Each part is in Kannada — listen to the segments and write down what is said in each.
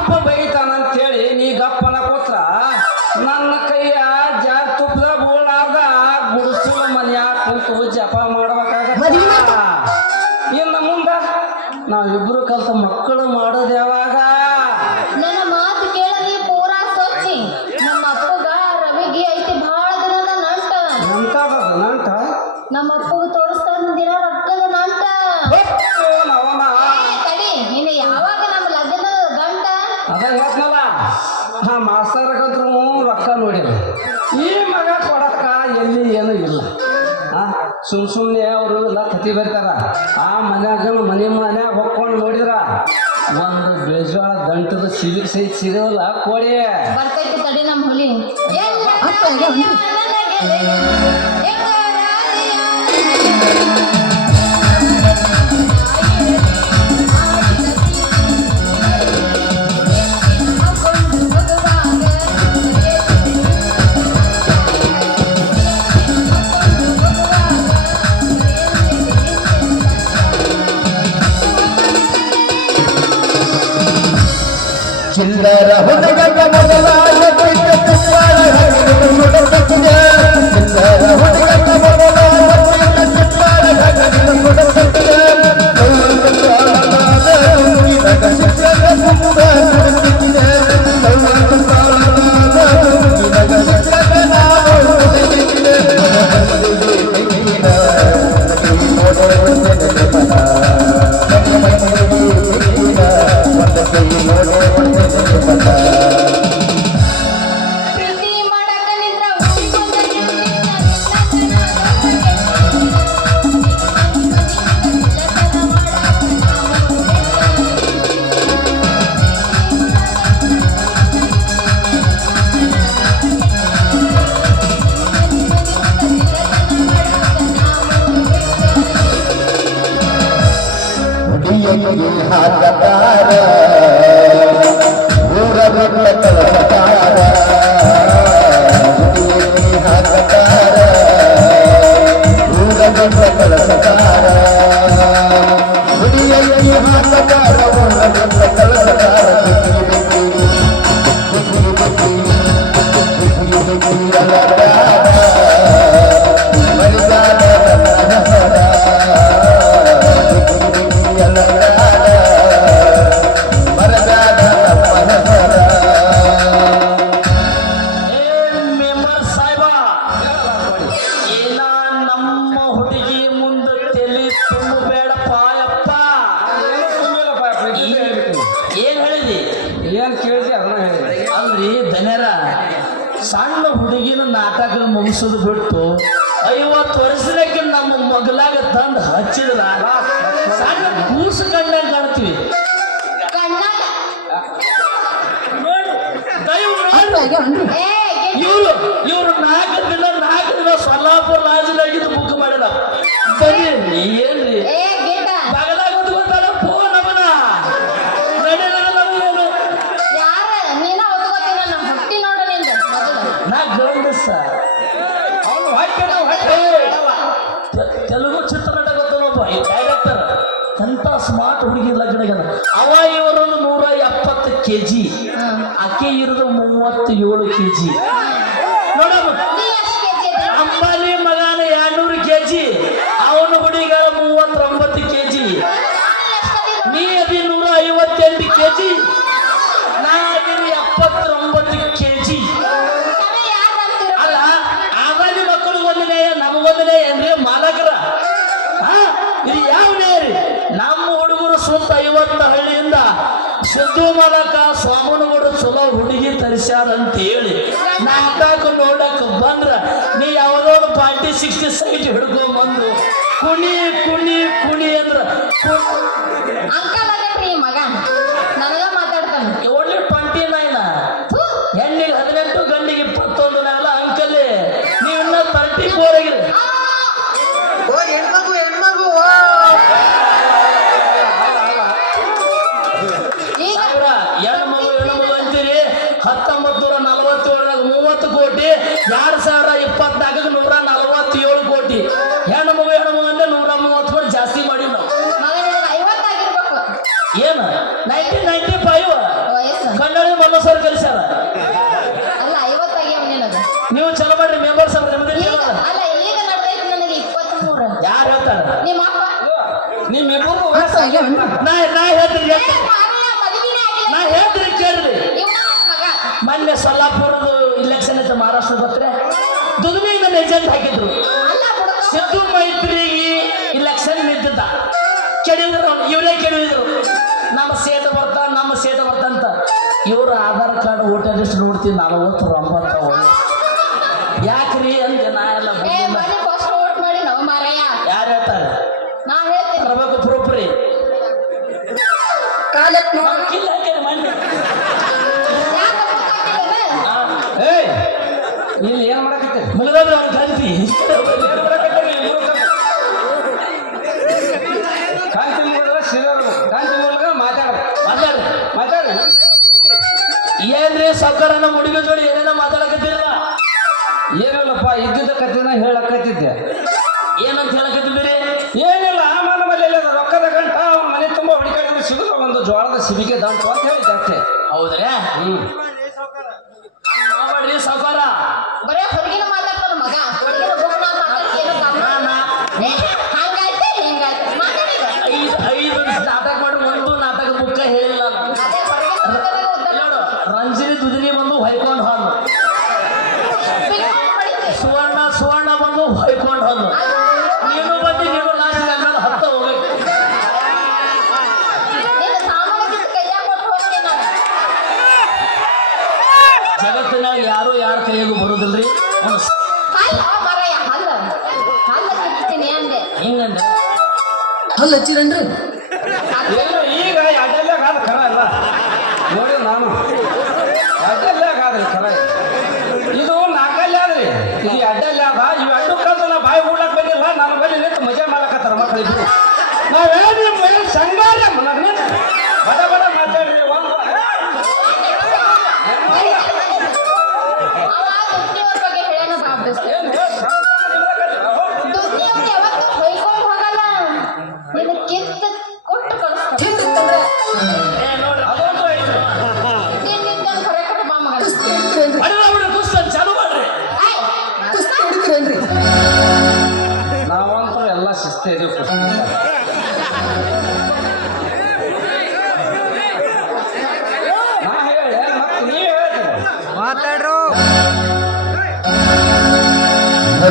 அப்ப ಮಂದಿ ಬರ್ತಾರ ಆ ಮನ್ಯಾಗ ಮನೆ ಮನೆ ಹೊಕ್ಕೊಂಡು ನೋಡಿದ್ರ ಒಂದು ಬೇಜ ದಂಟದ ಸಿಗಿ ಸಹಿತ ಸಿಗಲ್ಲ ಕೋಳಿ ಬರ್ತೈತಿ ತಡಿ ನಮ್ಮ ಹುಲಿ দুই হাজার ಅಕ್ಕಿ ಇರೋದು ಮೂವತ್ತು ಏಳು ಕೆ ಜಿ ಅಂಬಾನಿ ಮಗನ ಎರಡ್ನೂರು ಕೆ ಜಿ ಅವನ ಹುಡುಗ ಮೂವತ್ತೊಂಬತ್ತು ಕೆ ಜಿ ನೀ ಅದಿ ನೂರ ಐವತ್ತೆಂಟು ಕೆ ಜಿ ನಾ ಅಲ್ಲ, ಆಮೇಲೆ ಮಕ್ಕಳು ಒಂದು ನ್ಯಾಯ ನಮಗೊಂದು ನ್ಯಾಯ ಏನ್ರಿ ಮಾಲಕರ. ಯಾವ ನ್ಯಾಯ ರೀ? ನಮ್ಮ ಹುಡುಗರು ಸುತ್ತ ಐವತ್ತು ಹಳ್ಳಿಯಿಂದ ಸಿದ್ದು ಮಾಲಕ ಕಳಿಸ್ಯಾರ ಅಂತ ಹೇಳಿ ನಾಟಕ ನೋಡಕ್ ಬಂದ್ರ ನೀ ಯಾವುದೋ ಪಾರ್ಟಿ ಸಿಕ್ಸ್ಟಿ ಸೈಟ್ ಹಿಡ್ಕೊ ಬಂದು ಕುಣಿ ಕುಣಿ ಕುಣಿ ಅಂದ್ರ ಏನು? ನೈಂಟಿ ನೈನ್ಟಿ ಫೈವ್ ಕನ್ನಡಿ ಕಲಿಸ್ಯಾರ ಅಲ್ಲ ಐವತ್ತು ಆಗ್ಯಾವ ನೀವು ಚಲೋ ಮಾಡ್ರಿ ಮೆಂಬರ್ಸ್ ಅವ್ರ ನಿಮ್ದು ಅಲ್ಲ ಈಗ ನನಗೆ ಇಪ್ಪತ್ತ್ಮೂರು ಯಾರು ಹೇಳ್ತಾರ? ನಿಮ್ಮ ಅಪ್ಪ? ನಾ ನಾ ಹೇಳ್ತೀನಿ ನಾ ಹೇಳ್ತೀನಿ ಕೇಳ್ರಿ. ಮೊನ್ನೆ ಸೊಲ್ಲಾಪುರದ ಇಲೆಕ್ಷನ್ ಐತೆ ಮಹಾರಾಷ್ಟ್ರ ಬತ್ರೆ ದುಡಿಮೆಯಿಂದ ಏಜೆಂಟ್ ಹಾಕಿದ್ರು. ಇವರು ಆಧಾರ್ ಕಾರ್ಡ್ ವೋಟರ್ ಲಿಸ್ಟ್ ನೋಡ್ತೀನಿ ನಲವತ್ತು ಒಂಬತ್ತು ಯಾಕ್ರಿ ಅಂದೆ ನಾ ಎಲ್ಲ ಸೌಕರ್ಯ ನಮ್ಮ ಹುಡುಗ ಜೋಡಿ ಏನೇನ ಮಾತಾಡಕತ್ತಿರಲ್ಲ ಏನಲ್ಲಪ್ಪ ಇದ್ದಿದ್ದ ಕಥೆನ ಹೇಳಕತ್ತಿದ್ದೆ. ಹಲ್ಲ ಹಲ್ಲ ಹಲ್ಲ ಚಿರಣ್ರಿ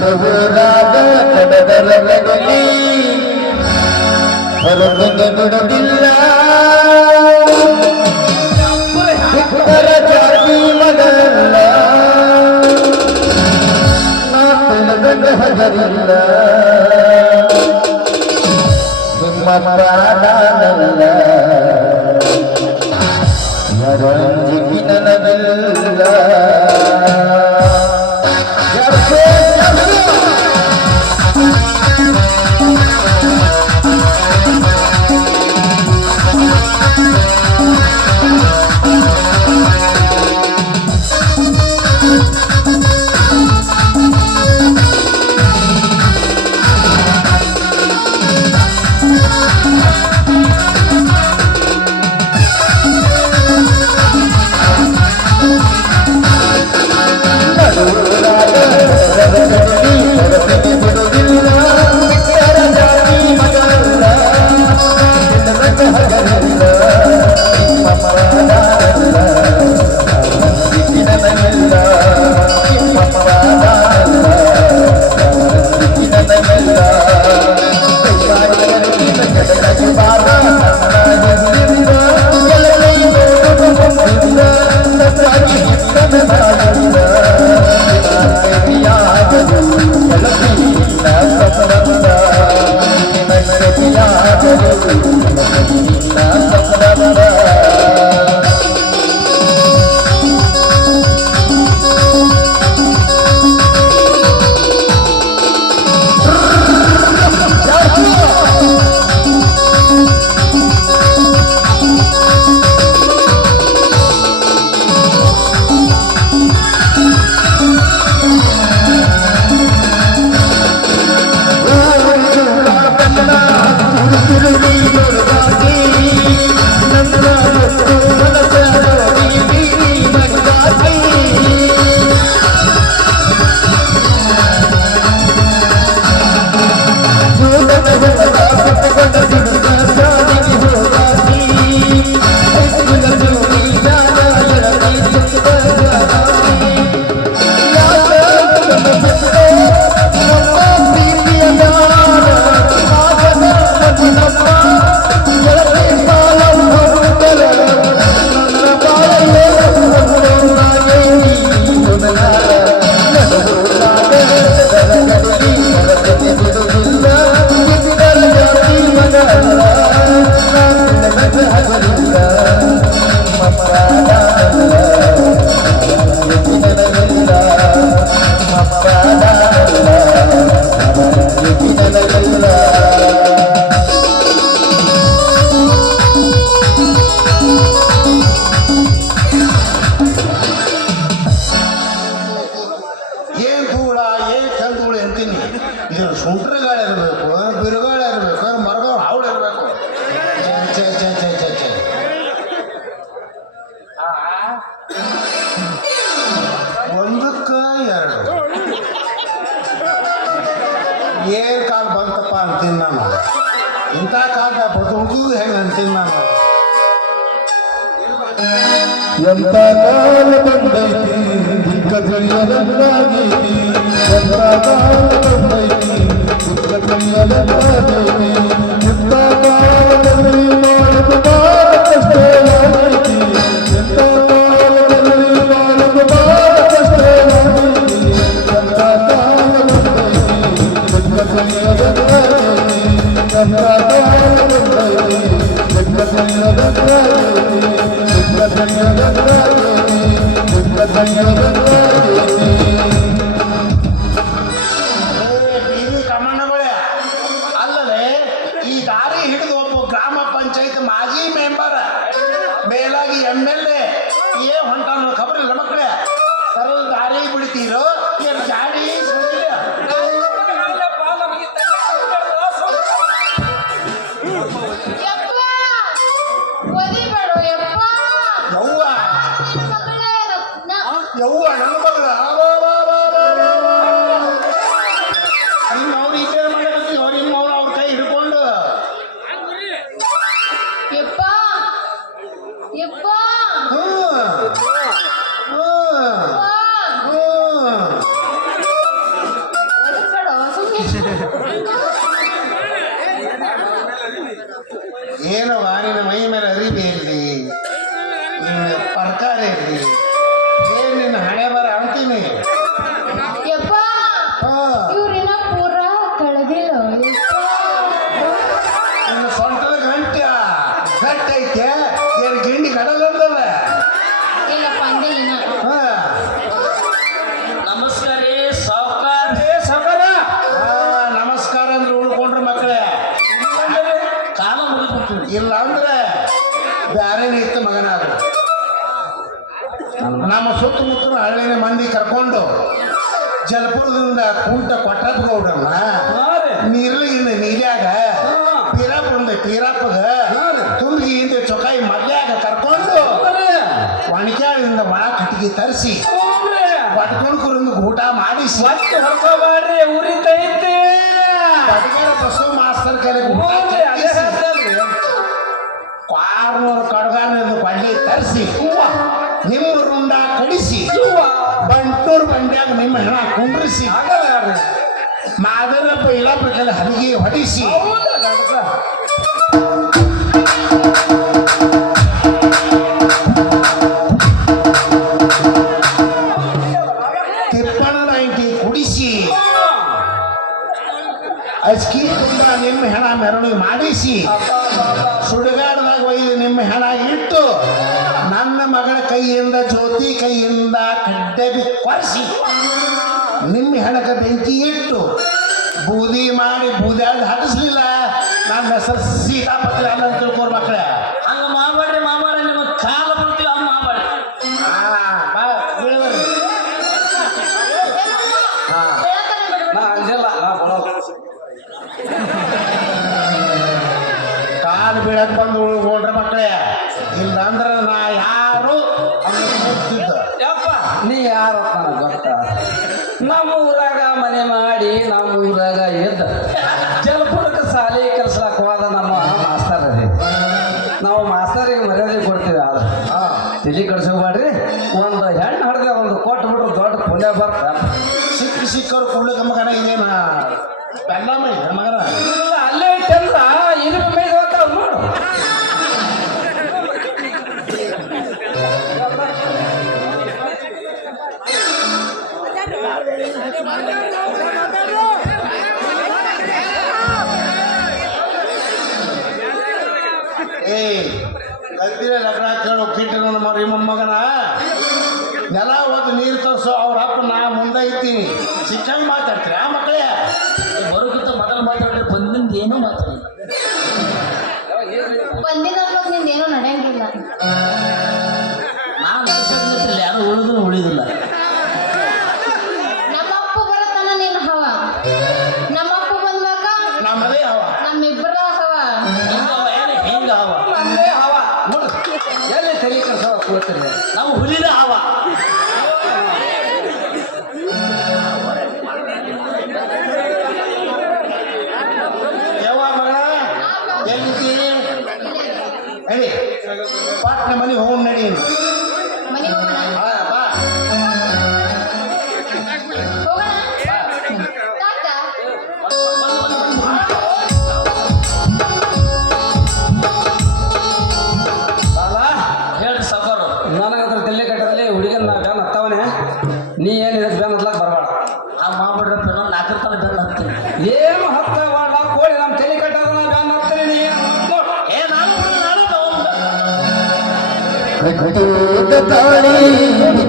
ಬಹುರಾಗ ಕಡದರಗಲಿ ಹೊರಗೊಂದ ನುಡುಗಿಲ್ಲ ಹುಕ್ಕರ ಜಾತಿ ಮಗಲ್ಲ ನಾತನದ ಹಗರಿಲ್ಲ ಸುಮ್ಮ ಪಾಡಾನಲ್ಲ ಒಂದಕ್ಕೆ ಎರಡು ಏನು ಕಾಲ ಬಂತಪ್ಪ ಅಂತೀನಿ ನಾನು ಇಂಥ ಕಾಲ ಬದುಕು ಹೆಂಗೆ ಅಂತೀನಿ ನಾನು ಎಂತ ಕಾಲ ಬಂದೈತಿ ಕೈಯಲನ್ನಾಗೈತಿ ಎಂತ ಕಾಲ ಬಂದೈತಿ ಕೈಯಲನ್ನಾಗೈತಿ ಎಂತ ಕಾಲದಲ್ಲಿ ಮಾಡಬಾರ ತರ್ಕಾರಿ ಏನು ನಿನ್ನ ಹಣೆ ಬರ ಅಂತೀನಿ ಜಲಪುರದಿಂದ ಕೂಟ ಕೊಟ್ರಪ್ಪ ಗೌಡಣ್ಣ ನಿರ್ಲಿಗಿಂದ ನೀಲ್ಯಾಗ ಪೀರಪ್ಪಂದ ಪೀರಪ್ಪಗ ತುಂಬಿಗಿಂದ ಚೊಕಾಯಿ ಮದ್ಯಾಗ ಕರ್ಕೊಂಡು ಒಣಕ್ಯಾಳಿಂದ ಒಳ ಕಟ್ಟಿಗೆ ತರಿಸಿ ಒಟ್ಕೊಂಡ್ಕರಿಂದ ಊಟ ಮಾಡಿಸಿ ಮತ್ತೆ ಹೊರಕೋಬಾಡ್ರಿ ಉರಿತೈತೆ ಬಡಗರ ಬಸವ ಮಾಸ್ತರ್ ಕಲೆ ಕಾರ್ನೂರು ಕಡಗಾನದ ಕೊಳ್ಳಿ ತರಿಸಿ ನಿಮ್ಮ ಕಡಿಸಿ. ಬಂಟೂರ್ ಬಂಡ್ಯಾಗ ನಿಮ್ಮ ಹೆಣ ಕುಂಡ್ರಿಸಿ. ಮಾದರ ಪೈಲ ಪ್ರಕಾರ ಹರಿಗೆ ಹೊಡಿಸಿ. ಬಾರಿಸಿ ನಿಮ್ಮ ಹೆಣಕ ಬೆಂಕಿ ಇಟ್ಟು ಬೂದಿ ಮಾಡಿ ಬೂದಿ ಬೂದಿಯಾಗ ಹಾಕಿಸ್ಲಿಲ್ಲ. ನನ್ನ ಹೆಸರು ಸೀತಾಪತಿ ಅಲ್ಲ ಅಂತ ತಿಳ್ಕೊರ್ ಮಕ್ಕಳ. ಹಂಗ ಮಾಡಬೇಡ್ರಿ ಮಾಡ ನಿಮ್ಮ ಕಾಲ ಬರ್ತೀವಿ ಹಂಗ ಮಾಡಬೇಡ್ರಿ. ಗುಡ್ಡ ಬರ್ತ. ಸಿಕ್ಕಿ ಸಿಕ್ಕವ್ರು ಕುಳ್ಳಿ ಗಮಗನ ಇದೇನ ಬೆಲ್ಲ ಮೈ ಮಗನ ಅಲ್ಲೇ ಇಟ್ಟಲ್ಲ ಇದು ಮೇಲೆ ಹೋಗ್ತಾವ ನೋಡು. ಏ ಕಲ್ತಿರ ಬಂದಿಂದ ಏನೂ ಮಾತಾಡಿ ಬಂದಿನ ಏನೂ ನಡೆಯಂಗಿಲ್ಲ ಯಾರು ಉಳಿದ್ರು ಉಳಿದಿಲ್ಲ. ನಮ್ಮ ನಮ್ಮ ಅಪ್ಪ ಹೆಂಗ ನಾವು ಹುಲಿದ ಹಾವ. ನಡಿ ಪಾಟ್ನ ಮನೆಗೆ ಹೋಗೋಣ ನಡಿ ಮನೆಗೆ ಹೋಗೋಣ ಆ, ಬಾ ಹೋಗೋಣ दूध तारी